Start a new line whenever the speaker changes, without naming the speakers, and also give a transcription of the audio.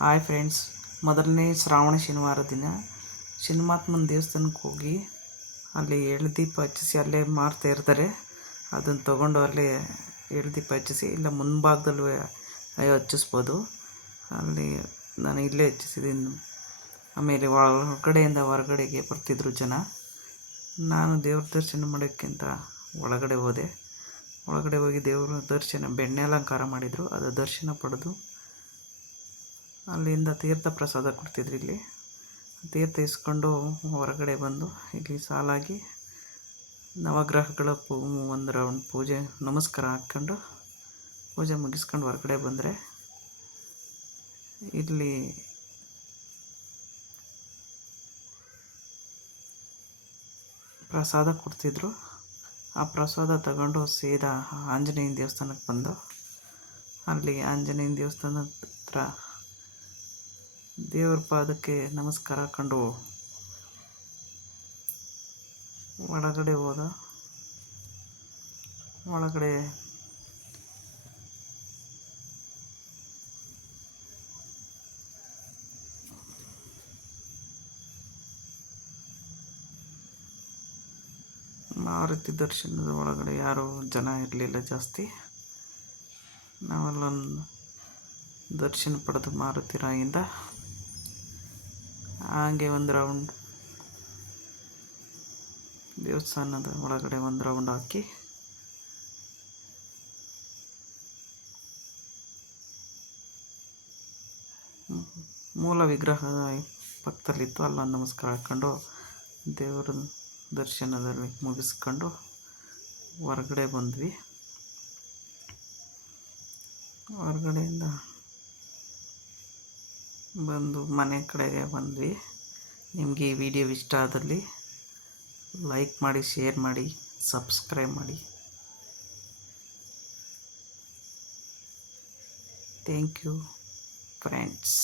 Hi friends ಮೊದಲನೇ ಶ್ರಾವಣ ಶನಿವಾರ ದಿನ ಶನಿಮಾತ್ಮನ ದೇವಸ್ಥಾನಕ್ಕೆ ಹೋಗಿ ಅಲ್ಲಿ ಎಳ್ದೀಪ ಹಚ್ಚಿಸಿ ಅಲ್ಲೇ ಮಾರ್ತಾ ಇರ್ತಾರೆ. ಅದನ್ನು ತೊಗೊಂಡು ಅಲ್ಲೇ ಎಳ್ದೀಪ ಹಚ್ಚಿಸಿ ಇಲ್ಲ ಮುಂಭಾಗದಲ್ಲೂ ಹಚ್ಚಿಸ್ಬೋದು. ಅಲ್ಲಿ ನಾನು ಇಲ್ಲೇ ಹಚ್ಚಿಸಿದ್ದೀನಿ. ಆಮೇಲೆ ಒಳಗಡೆಯಿಂದ ಹೊರಗಡೆಗೆ ಬರ್ತಿದ್ರು ಜನ. ನಾನು ದೇವ್ರ ದರ್ಶನ ಮಾಡೋಕ್ಕಿಂತ ಒಳಗಡೆ ಹೋದೆ. ಒಳಗಡೆ ಹೋಗಿ ದೇವರ ದರ್ಶನ ಬೆಣ್ಣೆ ಅಲಂಕಾರ ಮಾಡಿದರು. ಅದು ದರ್ಶನ ಪಡೆದು ಅಲ್ಲಿಂದ ತೀರ್ಥ ಪ್ರಸಾದ ಕೊಡ್ತಿದ್ರು ಇಲ್ಲಿ. ತೀರ್ಥ ಇಸ್ಕೊಂಡು ಹೊರಗಡೆ ಬಂದು ಇಲ್ಲಿ ಸಾಲಾಗಿ ನವಗ್ರಹಗಳ ಪೂ ಒಂದು ರೌಂಡ್ ಪೂಜೆ, ನಮಸ್ಕಾರ ಹಾಕ್ಕೊಂಡು ಪೂಜೆ ಮುಗಿಸ್ಕೊಂಡು ಹೊರಗಡೆ ಬಂದರೆ ಇಲ್ಲಿ ಪ್ರಸಾದ ಕೊಡ್ತಿದ್ರು. ಆ ಪ್ರಸಾದ ತಗೊಂಡು ಸೀದಾ ಆಂಜನೇಯನ ದೇವಸ್ಥಾನಕ್ಕೆ ಬಂದು, ಅಲ್ಲಿ ಆಂಜನೇಯನ ದೇವಸ್ಥಾನ ಹತ್ರ ದೇವ್ರ ಪಾದಕ್ಕೆ ನಮಸ್ಕಾರ ಹಾಕೊಂಡು ಒಳಗಡೆ ಹೋದ. ಒಳಗಡೆ ಮಾರುತಿ ದರ್ಶನದ ಒಳಗಡೆ ಯಾರೂ ಜನ ಇರಲಿಲ್ಲ ಜಾಸ್ತಿ. ನಾವೆಲ್ಲ ದರ್ಶನ ಪಡೆದು ಮಾರುತಿ ರಾಯಿಂದ ಹಾಗೆ ಒಂದು ರೌಂಡ್ ದೇವಸ್ಥಾನದ ಒಳಗಡೆ ಒಂದು ರೌಂಡ್ ಹಾಕಿ. ಮೂಲ ವಿಗ್ರಹ ಪಕ್ಕದಲ್ಲಿತ್ತು ಅಲ್ಲ ನಮಸ್ಕಾರ ಹಾಕ್ಕೊಂಡು ದೇವರ ದರ್ಶನದಲ್ಲಿ ಮುಗಿಸ್ಕೊಂಡು ಹೊರಗಡೆ ಬಂದ್ವಿ. ಹೊರಗಡೆಯಿಂದ ಬಂದು ಮನೆ ಕಡೆಗೆ ಬಂದ್ವಿ. ನಿಮಗೆ ಈ ವಿಡಿಯೋ ಇಷ್ಟ ಆದಲ್ಲಿ ಲೈಕ್ ಮಾಡಿ, ಶೇರ್ ಮಾಡಿ, ಸಬ್ಸ್ಕ್ರೈಬ್ ಮಾಡಿ. Thank you friends.